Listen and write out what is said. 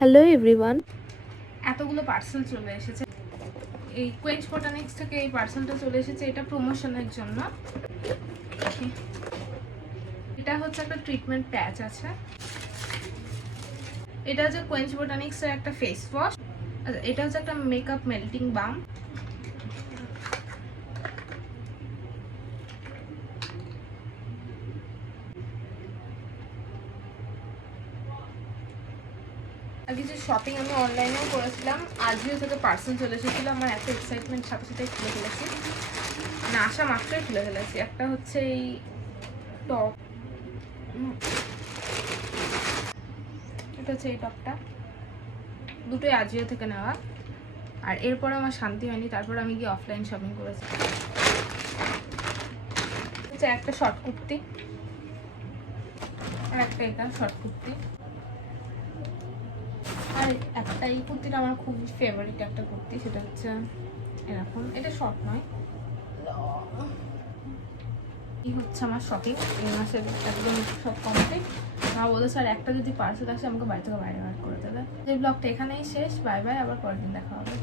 Hello everyone. এতগুলো parcel চলে এসেছে। এই কোয়েঞ্চ বোটানিক্স থেকে এই পার্সেলটা চলে এসেছে, এটা প্রমোশনের জন্য। এটা হচ্ছে একটা ট্রিটমেন্ট প্যাচ আছে। এটা হচ্ছে কোয়েঞ্চ বোটানিক্সের একটা ফেস ওয়াশ। আচ্ছা, এটা হচ্ছে একটা মেকআপ মেল্টিং বাম। আর কিছু শপিং আমি অনলাইনেও করেছিলাম। আজিও থেকে পার্সেল চলে এসেছিল। আমার এত এক্সাইটমেন্ট, সাথে সাথে খুলে ফেলেছি, মানে আসা মাত্রই খুলে ফেলেছি। একটা হচ্ছে এই টপ, এটা হচ্ছে এই টপটা, দুটোই আজিও থেকে নেওয়া। আর এরপরে আমার শান্তি হয়নি, তারপর আমি গিয়ে অফলাইন শপিং করেছি। হচ্ছে একটা শর্ট কুর্তি, আর একটা এটা শর্ট কুর্তি, আর একটা এই কুর্তিটা আমার খুব ফেভারিট একটা কুর্তি, সেটা হচ্ছে এরকম। এটা শর্ট নয়, এই হচ্ছে আমার শপিং এই মাসের একদম সব কমপ্লিট। আমার বলতে স্যার একটা যদি পার্সেল আসে আমাকে বাড়ি থেকে বাইরে বার করে দেবে। এই ব্লগটা এখানেই শেষ। বাই বাই, আবার পরের দিন দেখা হবে।